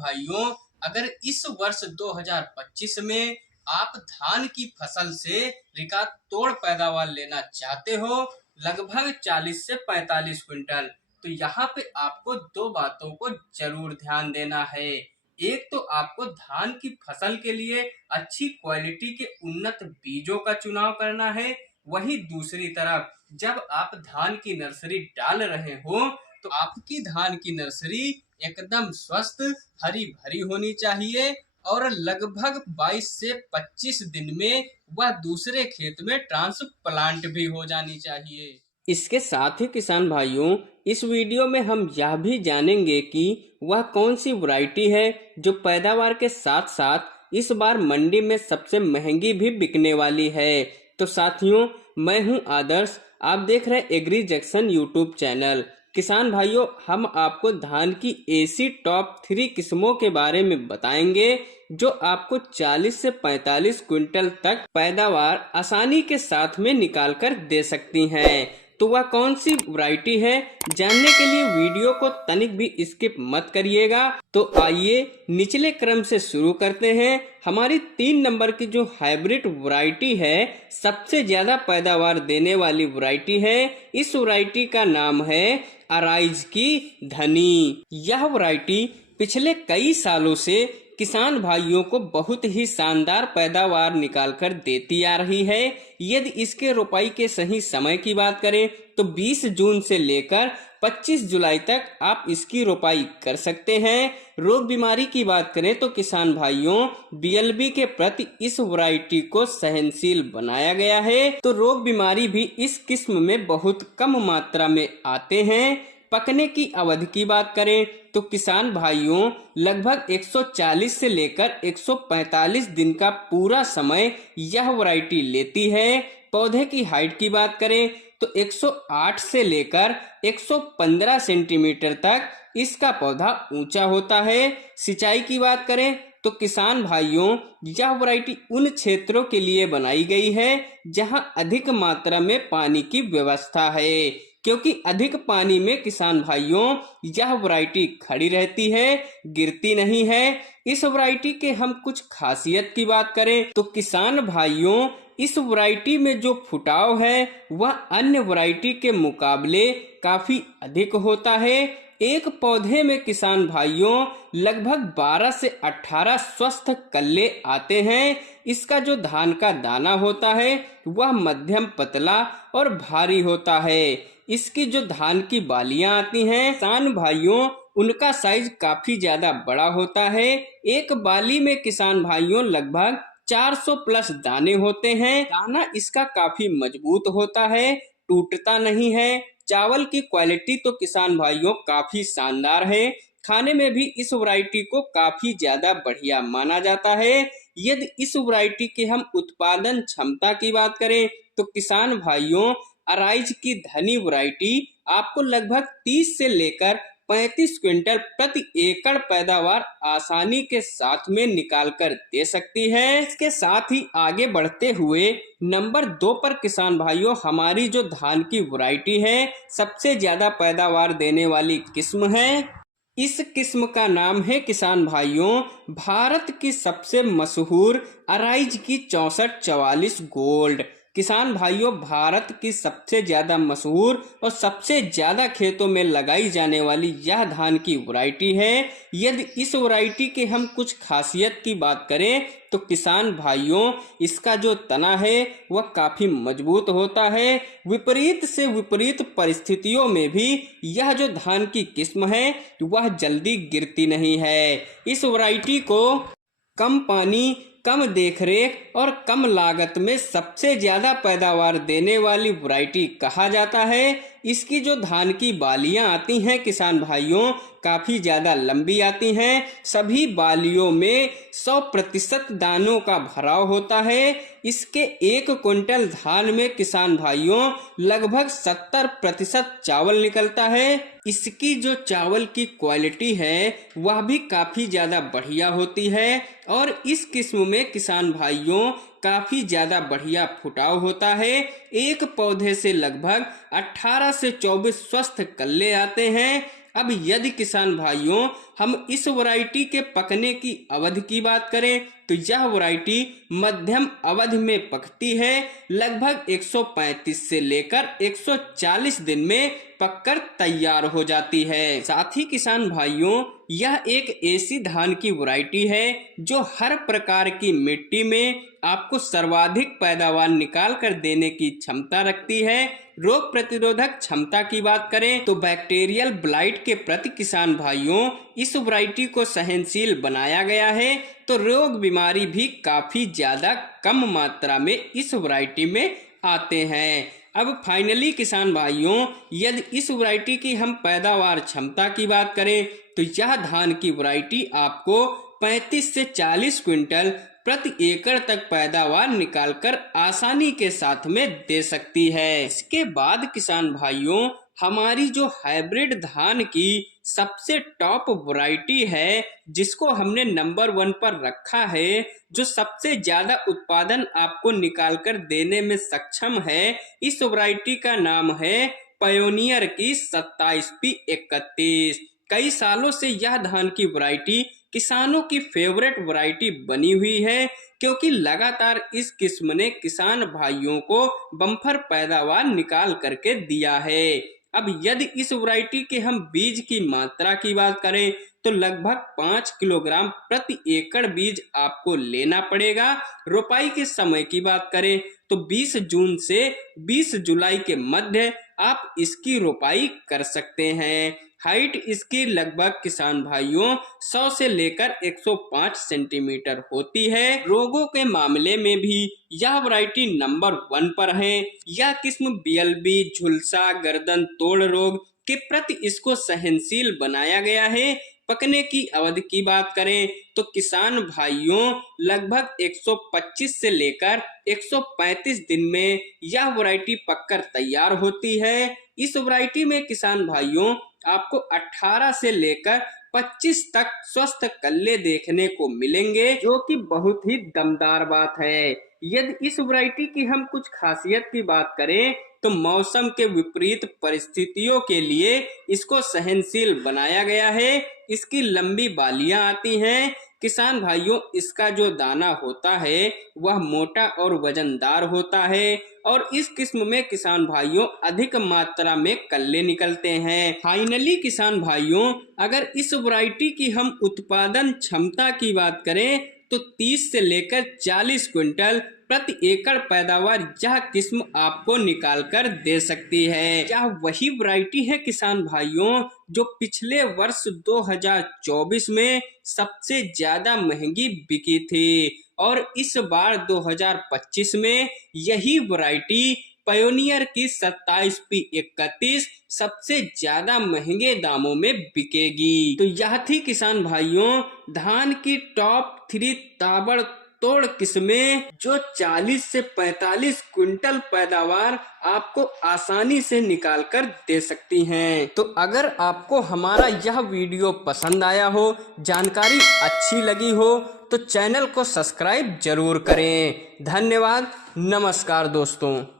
भाइयों, अगर इस वर्ष 2025 में आप धान की फसल से रिकॉर्ड तोड़ पैदावार लेना चाहते हो, लगभग 40 से 45 क्विंटल, तो यहाँ पे आपको दो बातों को जरूर ध्यान देना है। एक तो आपको धान की फसल के लिए अच्छी क्वालिटी के उन्नत बीजों का चुनाव करना है। वहीं दूसरी तरफ जब आप धान की नर्सरी डाल रहे हो तो आपकी धान की नर्सरी एकदम स्वस्थ हरी भरी होनी चाहिए और लगभग 22 से 25 दिन में वह दूसरे खेत में ट्रांसप्लांट भी हो जानी चाहिए। इसके साथ ही किसान भाइयों, इस वीडियो में हम यह भी जानेंगे कि वह कौन सी वैरायटी है जो पैदावार के साथ साथ इस बार मंडी में सबसे महंगी भी बिकने वाली है। तो साथियों, मैं हूं आदर्श, आप देख रहे एग्री जंक्शन यूट्यूब चैनल। किसान भाइयों, हम आपको धान की ऐसी टॉप 3 किस्मों के बारे में बताएंगे जो आपको 40 से 45 क्विंटल तक पैदावार आसानी के साथ में निकाल कर दे सकती हैं। तो वह कौन सी वैरायटी है, जानने के लिए वीडियो को तनिक भी स्किप मत करिएगा। तो आइए निचले क्रम से शुरू करते हैं। हमारी 3 नंबर की जो हाइब्रिड वैरायटी है, सबसे ज्यादा पैदावार देने वाली वैरायटी है। इस वैरायटी का नाम है अराइज की धनी। यह वैरायटी पिछले कई सालों से किसान भाइयों को बहुत ही शानदार पैदावार निकालकर देती आ रही है। यदि इसके रोपाई के सही समय की बात करें तो 20 जून से लेकर 25 जुलाई तक आप इसकी रोपाई कर सकते हैं। रोग बीमारी की बात करें तो किसान भाइयों, बीएलबी के प्रति इस वैरायटी को सहनशील बनाया गया है, तो रोग बीमारी भी इस किस्म में बहुत कम मात्रा में आते हैं। पकने की अवधि की बात करें तो किसान भाइयों, लगभग 140 से लेकर 145 दिन का पूरा समय यह वैरायटी लेती है। पौधे की हाइट की बात करें तो 108 से लेकर 115 सेंटीमीटर तक इसका पौधा ऊंचा होता है। सिंचाई की बात करें तो किसान भाइयों, यह वैरायटी उन क्षेत्रों के लिए बनाई गई है जहां अधिक मात्रा में पानी की व्यवस्था है, क्योंकि अधिक पानी में किसान भाइयों यह वैरायटी खड़ी रहती है, गिरती नहीं है। इस वैरायटी के हम कुछ खासियत की बात करें तो किसान भाइयों, इस वैरायटी में जो फुटाव है वह अन्य वैरायटी के मुकाबले काफी अधिक होता है। एक पौधे में किसान भाइयों लगभग 12 से 18 स्वस्थ कल्ले आते हैं। इसका जो धान का दाना होता है वह मध्यम पतला और भारी होता है। इसकी जो धान की बालियां आती हैं किसान भाइयों, उनका साइज काफी ज्यादा बड़ा होता है। एक बाली में किसान भाइयों लगभग 400 प्लस दाने होते हैं। दाना इसका काफी मजबूत होता है, टूटता नहीं है। चावल की क्वालिटी तो किसान भाइयों काफी शानदार है। खाने में भी इस वैरायटी को काफी ज्यादा बढ़िया माना जाता है। यदि इस वैरायटी के हम उत्पादन क्षमता की बात करें तो किसान भाइयों, अराइज की धनी वैरायटी आपको लगभग 30 से लेकर 35 क्विंटल प्रति एकड़ पैदावार आसानी के साथ में निकाल कर दे सकती है। इसके साथ ही आगे बढ़ते हुए नंबर 2 पर किसान भाइयों, हमारी जो धान की वैरायटी है, सबसे ज्यादा पैदावार देने वाली किस्म है। इस किस्म का नाम है किसान भाइयों, भारत की सबसे मशहूर अराइज की 6444 गोल्ड। किसान भाइयों, भारत की सबसे ज्यादा मशहूर और सबसे ज्यादा खेतों में लगाई जाने वाली यह धान की वैरायटी है। यदि इस वैरायटी के हम कुछ खासियत की बात करें तो किसान भाइयों, इसका जो तना है वह काफी मजबूत होता है। विपरीत से विपरीत परिस्थितियों में भी यह जो धान की किस्म है वह जल्दी गिरती नहीं है। इस वैरायटी को कम पानी, कम देखरेख और कम लागत में सबसे ज्यादा पैदावार देने वाली वैरायटी कहा जाता है। इसकी जो धान की बालियां आती हैं किसान भाइयों, काफी ज्यादा लंबी आती हैं। सभी बालियों में 100% दानों का भराव होता है। इसके 1 क्विंटल धान में किसान भाइयों लगभग 70% चावल निकलता है। इसकी जो चावल की क्वालिटी है वह भी काफी ज्यादा बढ़िया होती है और इस किस्म में किसान भाइयों काफी ज्यादा बढ़िया फुटाव होता है। एक पौधे से लगभग 18 से 24 स्वस्थ कल्ले आते हैं। अब यदि किसान भाइयों हम इस वैरायटी के पकने की अवधि की बात करें तो यह वैरायटी मध्यम अवधि में पकती है। लगभग 135 से लेकर 140 दिन में पककर तैयार हो जाती है। साथ ही किसान भाइयों यह एक ऐसी धान की वैरायटी है जो हर प्रकार की मिट्टी में आपको सर्वाधिक पैदावार निकाल कर देने की क्षमता रखती है। रोग प्रतिरोधक क्षमता की बात करें तो बैक्टीरियल ब्लाइट के प्रति किसान भाइयों इस वैरायटी को सहनशील बनाया गया है, तो रोग बीमारी भी काफी ज्यादा कम मात्रा में इस वैरायटी में आते हैं। अब फाइनली किसान भाइयों यदि इस वैरायटी की हम पैदावार क्षमता की बात करें तो यह धान की वैरायटी आपको 35 से 40 क्विंटल प्रति एकड़ तक पैदावार निकालकर आसानी के साथ में दे सकती है। इसके बाद किसान भाइयों हमारी जो हाइब्रिड धान की सबसे टॉप वैरायटी है जिसको हमने नंबर 1 पर रखा है, जो सबसे ज्यादा उत्पादन आपको निकालकर देने में सक्षम है, इस वैरायटी का नाम है पायोनियर की 27P31। कई सालों से यह धान की वैरायटी किसानों की फेवरेट वैरायटी बनी हुई है क्योंकि लगातार इस किस्म ने किसान भाइयों को बम्पर पैदावार निकाल करके दिया है। अब यदि इस वैरायटी के हम बीज की मात्रा की बात करें तो लगभग 5 किलोग्राम प्रति एकड़ बीज आपको लेना पड़ेगा। रोपाई के समय की बात करें तो 20 जून से 20 जुलाई के मध्य आप इसकी रोपाई कर सकते हैं। हाइट इसकी लगभग किसान भाइयों 100 से लेकर 105 सेंटीमीटर होती है। रोगों के मामले में भी यह वैरायटी नंबर 1 पर है। यह किस्म BLB, झुलसा, गर्दन तोड़ रोग के प्रति इसको सहनशील बनाया गया है। पकने की अवधि की बात करें तो किसान भाइयों लगभग 125 से लेकर 135 दिन में यह वैरायटी पककर तैयार होती है। इस वैरायटी में किसान भाइयों आपको 18 से लेकर 25 तक स्वस्थ कल्ले देखने को मिलेंगे, जो कि बहुत ही दमदार बात है। यदि इस वैरायटी की हम कुछ खासियत की बात करें तो मौसम के विपरीत परिस्थितियों के लिए इसको सहनशील बनाया गया है। इसकी लंबी बालियां आती हैं। किसान भाइयों इसका जो दाना होता है वह मोटा और वजनदार होता है और इस किस्म में किसान भाइयों अधिक मात्रा में कल्ले निकलते हैं। फाइनली किसान भाइयों अगर इस वैरायटी की हम उत्पादन क्षमता की बात करें तो 30 से लेकर 40 क्विंटल प्रति एकड़ पैदावार यह किस्म आपको निकालकर दे सकती है। यह वही वैरायटी है किसान भाइयों जो पिछले वर्ष 2024 में सबसे ज्यादा महंगी बिकी थी और इस बार 2025 में यही वैरायटी पायोनियर की 27P31 सबसे ज्यादा महंगे दामों में बिकेगी। तो यह थी किसान भाइयों धान की टॉप 3 ताबड़तोड़ किस्में जो 40 से 45 क्विंटल पैदावार आपको आसानी से निकाल कर दे सकती हैं। तो अगर आपको हमारा यह वीडियो पसंद आया हो, जानकारी अच्छी लगी हो तो चैनल को सब्सक्राइब जरूर करें। धन्यवाद। नमस्कार दोस्तों।